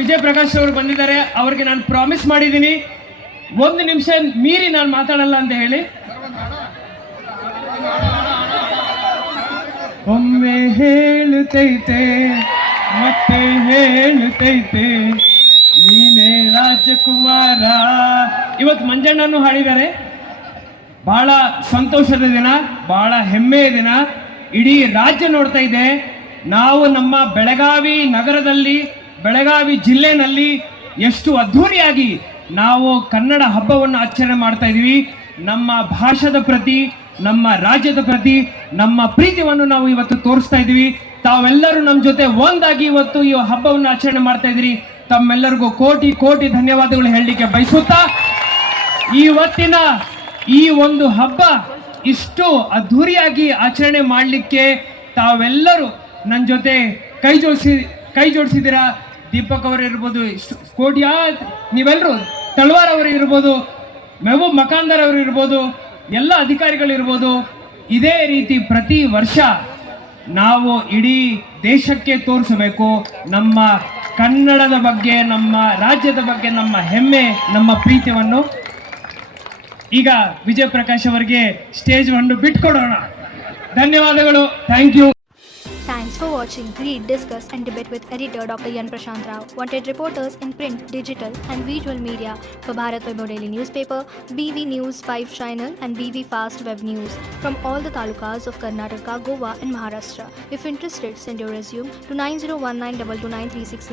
ವಿಜಯ್ ಪ್ರಕಾಶ್ ಅವರು ಬಂದಿದ್ದಾರೆ. ಅವರಿಗೆ ನಾನು ಪ್ರಾಮಿಸ್ ಮಾಡಿದ್ದೀನಿ, 1 ನಿಮಿಷ ಮೀರಿ ನಾನು ಮಾತಾಡಲ್ಲ ಅಂತ ಹೇಳಿ. ಒಮ್ಮೆ ಹೇಳುತ್ತೈತೆ ಮತ್ತೆ ಹೇಳುತ್ತೈತೆ ನೀನೇ ರಾಜಕುಮಾರ. ಇವತ್ತು ಮಂಜಣ್ಣನು ಹಾಡಿದ್ದಾರೆ. ಬಹಳ ಸಂತೋಷದ ದಿನ, ಬಹಳ ಹೆಮ್ಮೆಯ ದಿನ. ಇಡೀ ರಾಜ್ಯ ನೋಡ್ತಾ ಇದೆ. ನಾವು ನಮ್ಮ ಬೆಳಗಾವಿ ನಗರದಲ್ಲಿ, ಬೆಳಗಾವಿ ಜಿಲ್ಲೆನಲ್ಲಿ ಎಷ್ಟು ಅದ್ಧೂರಿಯಾಗಿ ನಾವು ಕನ್ನಡ ಹಬ್ಬವನ್ನು ಆಚರಣೆ ಮಾಡ್ತಾ ಇದ್ದೀವಿ. ನಮ್ಮ ಭಾಷೆದ ಪ್ರತಿ, ನಮ್ಮ ರಾಜ್ಯದ ಪ್ರತಿ ನಮ್ಮ ಪ್ರೀತಿಯನ್ನು ನಾವು ಇವತ್ತು ತೋರಿಸ್ತಾ ಇದ್ದೀವಿ. ತಾವೆಲ್ಲರೂ ನಮ್ಮ ಜೊತೆ ಒಂದಾಗಿ ಇವತ್ತು ಈ ಹಬ್ಬವನ್ನು ಆಚರಣೆ ಮಾಡ್ತಾ ಇದ್ದೀರಿ. ತಮ್ಮೆಲ್ಲರಿಗೂ ಕೋಟಿ ಕೋಟಿ ಧನ್ಯವಾದಗಳು ಹೇಳಲಿಕ್ಕೆ ಬಯಸುತ್ತಾ, ಇವತ್ತಿನ ಈ ಒಂದು ಹಬ್ಬ ಇಷ್ಟು ಅದ್ಧೂರಿಯಾಗಿ ಆಚರಣೆ ಮಾಡಲಿಕ್ಕೆ ತಾವೆಲ್ಲರೂ ನನ್ನ ಜೊತೆ ಕೈ ಜೋಡಿಸಿದ್ದೀರಾ. ದೀಪಕ್ ಅವರು ಇರ್ಬೋದು, ಕೋಟಿಯಾ ನೀವೆಲ್ಲರೂ, ತಲ್ವಾರ್ ಅವರು ಇರ್ಬೋದು, ಮೆಹಬೂಬ್ ಮಕಾಂದರ್ ಅವರು ಇರ್ಬೋದು, ಎಲ್ಲ ಅಧಿಕಾರಿಗಳಿರ್ಬೋದು. ಇದೇ ರೀತಿ ಪ್ರತಿ ವರ್ಷ ನಾವು ಇಡೀ ದೇಶಕ್ಕೆ ತೋರಿಸಬೇಕು ನಮ್ಮ ಕನ್ನಡದ ಬಗ್ಗೆ, ನಮ್ಮ ರಾಜ್ಯದ ಬಗ್ಗೆ ನಮ್ಮ ಹೆಮ್ಮೆ, ನಮ್ಮ ಪ್ರೀತಿಯನ್ನು. ಈಗ ವಿಜಯ್ ಪ್ರಕಾಶ್ ಅವರಿಗೆ ಸ್ಟೇಜ್ ಒಂದು ಬಿಟ್ಕೊಡೋಣ. ಧನ್ಯವಾದಗಳು. Thank you. Thanks for watching. Read, discuss and debate with editor Dr. Yan Prashant Rao. Wanted reporters in print, digital and visual media for Bharat Vaibhav Daily Newspaper, BV News 5 Channel and BV Fast Web News from all the talukas of Karnataka, Goa and Maharashtra. If interested, send your resume to 9019229369.